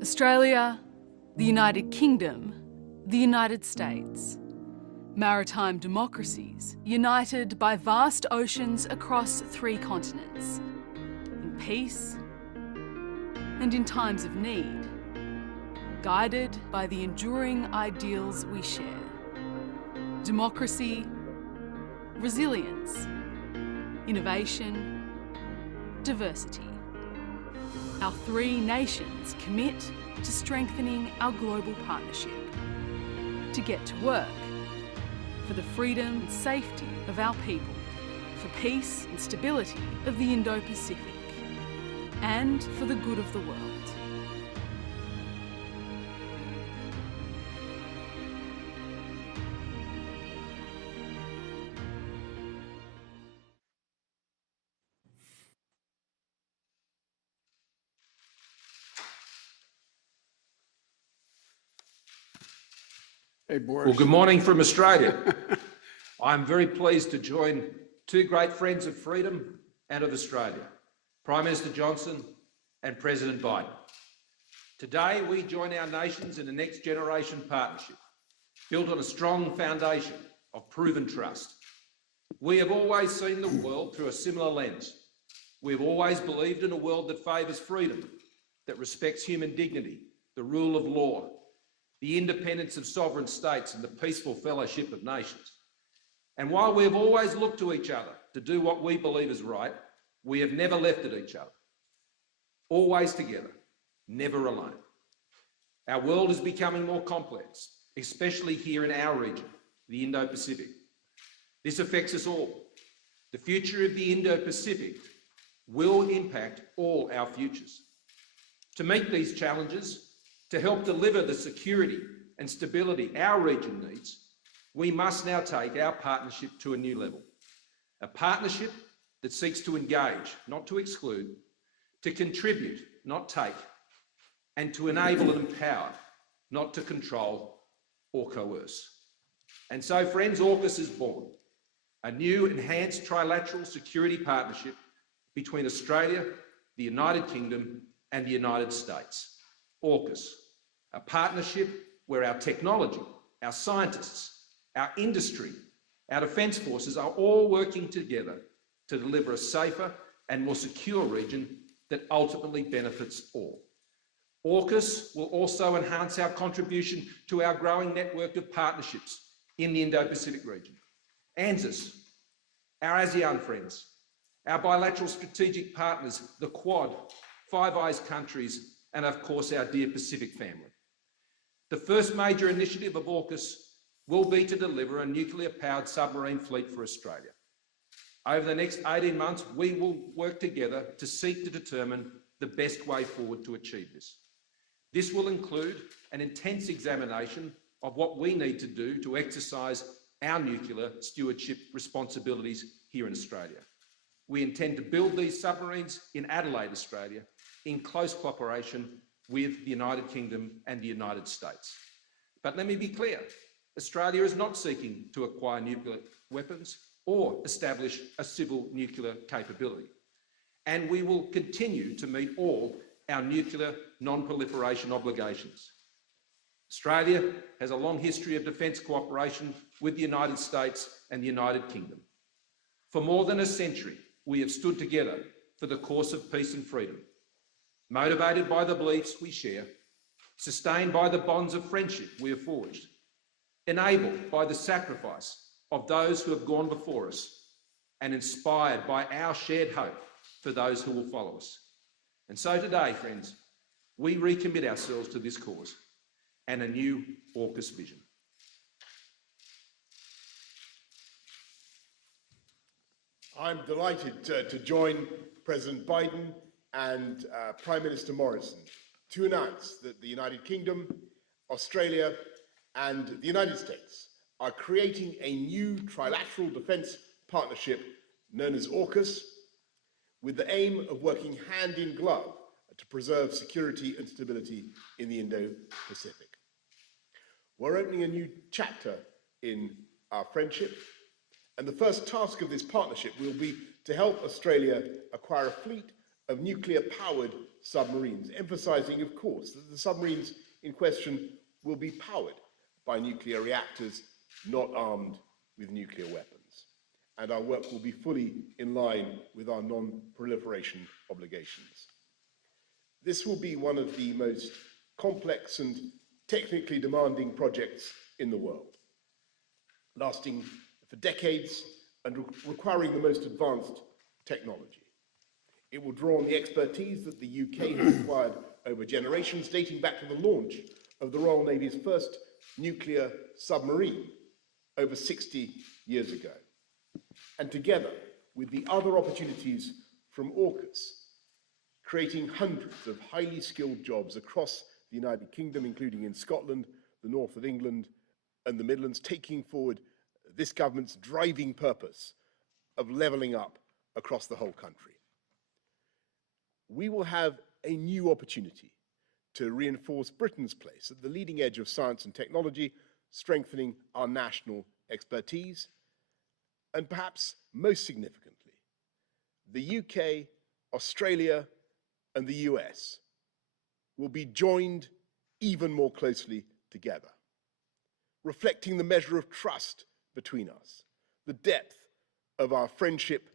Australia, the United Kingdom, the United States. Maritime democracies united by vast oceans across 3 continents, in peace and in times of need, guided by the enduring ideals we share: democracy, resilience, innovation, diversity. Our 3 nations commit to strengthening our global partnership, to get to work, for the freedom and safety of our people, for peace and stability of the Indo-Pacific, and for the good of the world. Hey, Boris. Well, good morning from Australia. I'm very pleased to join 2 great friends of freedom and of Australia, Prime Minister Johnson and President Biden. Today, we join our nations in a next generation partnership built on a strong foundation of proven trust. We have always seen the world through a similar lens. We've always believed in a world that favours freedom, that respects human dignity, the rule of law, the independence of sovereign states and the peaceful fellowship of nations. And while we have always looked to each other to do what we believe is right, we have never left at each other. Always together, never alone. Our world is becoming more complex, especially here in our region, the Indo-Pacific. This affects us all. The future of the Indo-Pacific will impact all our futures. To meet these challenges, to help deliver the security and stability our region needs, we must now take our partnership to a new level. A partnership that seeks to engage, not to exclude, to contribute, not take, and to enable and empower, not to control or coerce. And so, friends, AUKUS is born, a new enhanced trilateral security partnership between Australia, the United Kingdom, and the United States. AUKUS, a partnership where our technology, our scientists, our industry, our defence forces are all working together to deliver a safer and more secure region that ultimately benefits all. AUKUS will also enhance our contribution to our growing network of partnerships in the Indo-Pacific region. ANZUS, our ASEAN friends, our bilateral strategic partners, the Quad, Five Eyes countries, and of course our dear Pacific family. The first major initiative of AUKUS will be to deliver a nuclear-powered submarine fleet for Australia. Over the next 18 months, we will work together to seek to determine the best way forward to achieve this. This will include an intense examination of what we need to do to exercise our nuclear stewardship responsibilities here in Australia. We intend to build these submarines in Adelaide, Australia, in close cooperation with the United Kingdom and the United States. But let me be clear, Australia is not seeking to acquire nuclear weapons or establish a civil nuclear capability. And we will continue to meet all our nuclear non-proliferation obligations. Australia has a long history of defence cooperation with the United States and the United Kingdom. For more than a century, we have stood together for the cause of peace and freedom, motivated by the beliefs we share, sustained by the bonds of friendship we have forged, enabled by the sacrifice of those who have gone before us, and inspired by our shared hope for those who will follow us. And so today, friends, we recommit ourselves to this cause and a new AUKUS vision. I'm delighted to join President Biden and Prime Minister Morrison to announce that the United Kingdom, Australia, and the United States are creating a new trilateral defence partnership known as AUKUS, with the aim of working hand in glove to preserve security and stability in the Indo-Pacific. We're opening a new chapter in our friendship, and the first task of this partnership will be to help Australia acquire a fleet of nuclear-powered submarines, emphasizing, of course, that the submarines in question will be powered by nuclear reactors, not armed with nuclear weapons. And our work will be fully in line with our non-proliferation obligations. This will be one of the most complex and technically demanding projects in the world, lasting for decades and requiring the most advanced technology. It will draw on the expertise that the UK has acquired over generations, dating back to the launch of the Royal Navy's first nuclear submarine over 60 years ago. And together with the other opportunities from AUKUS, creating hundreds of highly skilled jobs across the United Kingdom, including in Scotland, the north of England, and the Midlands, taking forward this government's driving purpose of levelling up across the whole country. We will have a new opportunity to reinforce Britain's place at the leading edge of science and technology, strengthening our national expertise, and perhaps most significantly, the UK, Australia, and the US will be joined even more closely together, reflecting the measure of trust between us, the depth of our friendship,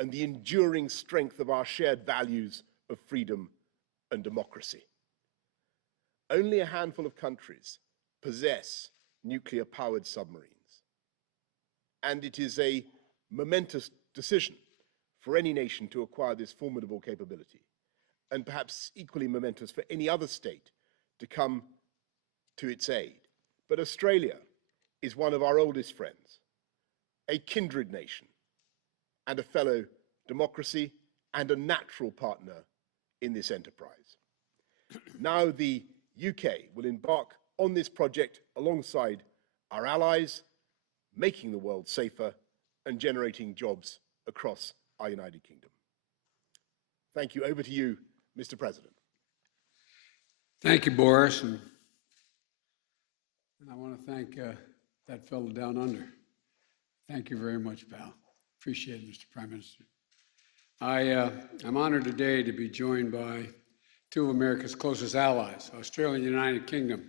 and the enduring strength of our shared values of freedom and democracy. Only a handful of countries possess nuclear-powered submarines, and it is a momentous decision for any nation to acquire this formidable capability, and perhaps equally momentous for any other state to come to its aid. But Australia is one of our oldest friends, a kindred nation, and a fellow democracy, and a natural partner in this enterprise. Now the UK will embark on this project alongside our allies, making the world safer and generating jobs across our United Kingdom. Thank you. Over to you, Mr. President. Thank you, Boris. And I want to thank that fellow down under. Thank you very much, pal. Appreciate it, Mr. Prime Minister. I'm honored today to be joined by two of America's closest allies, Australia and the United Kingdom,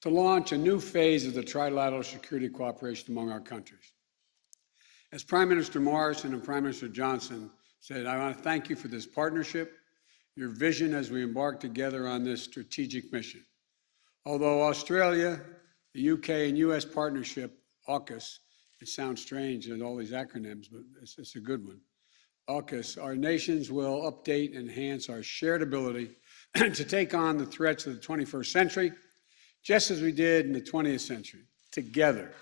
to launch a new phase of the trilateral security cooperation among our countries. As Prime Minister Morrison and Prime Minister Johnson said, I want to thank you for this partnership, your vision as we embark together on this strategic mission. Although Australia, the UK, and US partnership, AUKUS, it sounds strange in all these acronyms, but it's a good one. AUKUS, our nations will update and enhance our shared ability to take on the threats of the 21st century, just as we did in the 20th century, together.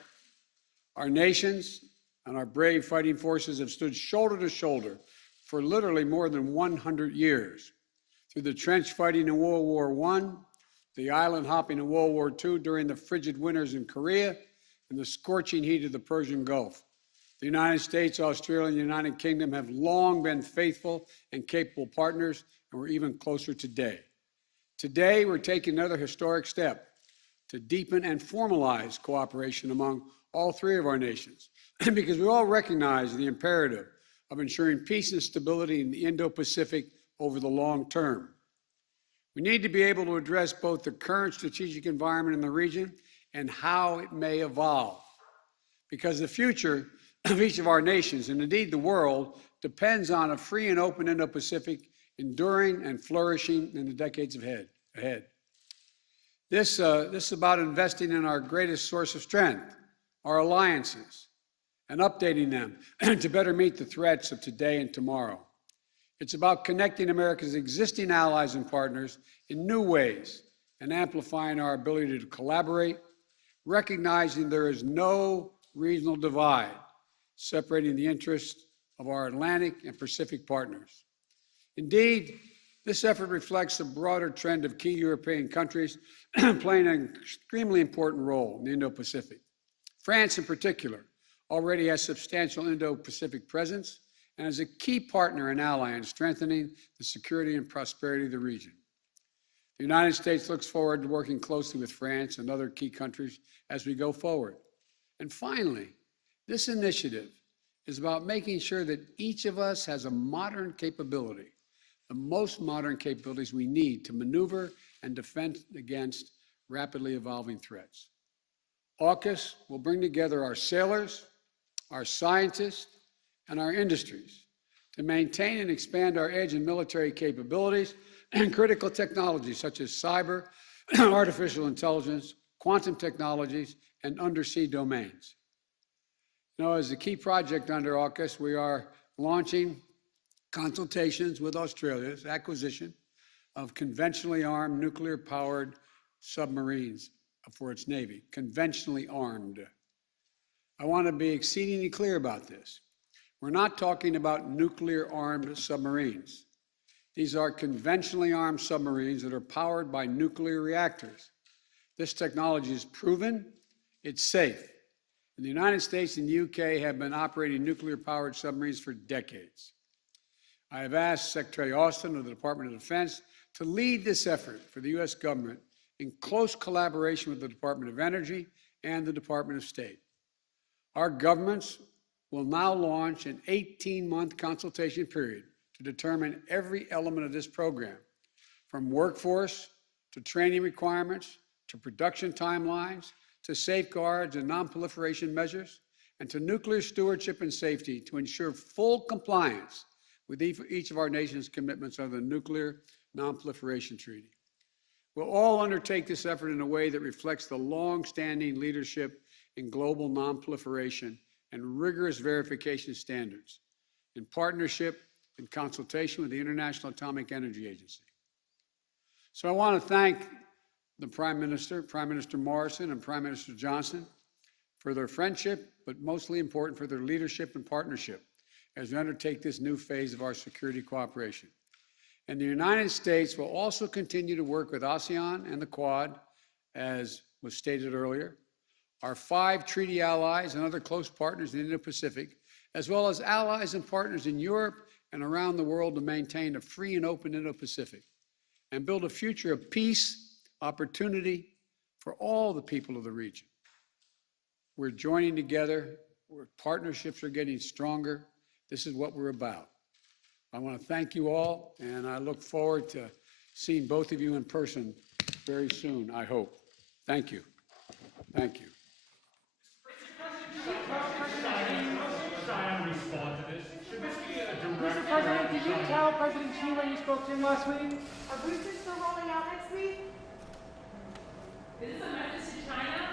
Our nations and our brave fighting forces have stood shoulder to shoulder for literally more than 100 years. Through the trench fighting in World War I, the island hopping in World War II during the frigid winters in Korea, and the scorching heat of the Persian Gulf. The United States, Australia, and the United Kingdom have long been faithful and capable partners, and we're even closer today. Today, we're taking another historic step to deepen and formalize cooperation among all three of our nations, because we all recognize the imperative of ensuring peace and stability in the Indo-Pacific over the long term. We need to be able to address both the current strategic environment in the region and how it may evolve, because the future of each of our nations, and indeed the world, depends on a free and open Indo-Pacific enduring and flourishing in the decades ahead. This is about investing in our greatest source of strength, our alliances, and updating them to better meet the threats of today and tomorrow. It's about connecting America's existing allies and partners in new ways and amplifying our ability to collaborate, recognizing there is no regional divide separating the interests of our Atlantic and Pacific partners. Indeed, this effort reflects a broader trend of key European countries playing an extremely important role in the Indo-Pacific. France, in particular, already has substantial Indo-Pacific presence and is a key partner and ally in strengthening the security and prosperity of the region. The United States looks forward to working closely with France and other key countries as we go forward. And finally, this initiative is about making sure that each of us has a modern capability the most modern capabilities we need to maneuver and defend against rapidly evolving threats. AUKUS will bring together our sailors, our scientists, and our industries to maintain and expand our edge and military capabilities and critical technologies such as cyber, artificial intelligence, quantum technologies, and undersea domains. Now, as a key project under AUKUS, we are launching consultations with Australia's acquisition of conventionally armed nuclear-powered submarines for its Navy, conventionally armed. I want to be exceedingly clear about this. We're not talking about nuclear-armed submarines. These are conventionally armed submarines that are powered by nuclear reactors. This technology is proven, it's safe. And the United States and the UK have been operating nuclear-powered submarines for decades. I have asked Secretary Austin of the Department of Defense to lead this effort for the U.S. government in close collaboration with the Department of Energy and the Department of State. Our governments will now launch an 18-month consultation period to determine every element of this program, from workforce to training requirements to production timelines to safeguards and non-proliferation measures and to nuclear stewardship and safety to ensure full compliance with each of our nation's commitments under the Nuclear Non-Proliferation Treaty. We'll all undertake this effort in a way that reflects the long-standing leadership in global non-proliferation and rigorous verification standards in partnership and consultation with the International Atomic Energy Agency. So I want to thank the Prime Minister Morrison and Prime Minister Johnson for their friendship, but mostly important for their leadership and partnership as we undertake this new phase of our security cooperation. And the United States will also continue to work with ASEAN and the Quad, as was stated earlier, our 5 treaty allies and other close partners in the Indo-Pacific, as well as allies and partners in Europe and around the world to maintain a free and open Indo-Pacific and build a future of peace, opportunity for all the people of the region. We're joining together, partnerships are getting stronger. This is what we're about. I want to thank you all, and I look forward to seeing both of you in person very soon, I hope. Thank you. Thank you. Mr. President, did you tell President Xi when you spoke to him last week? Are boosters still rolling out next week? Is this a message to China?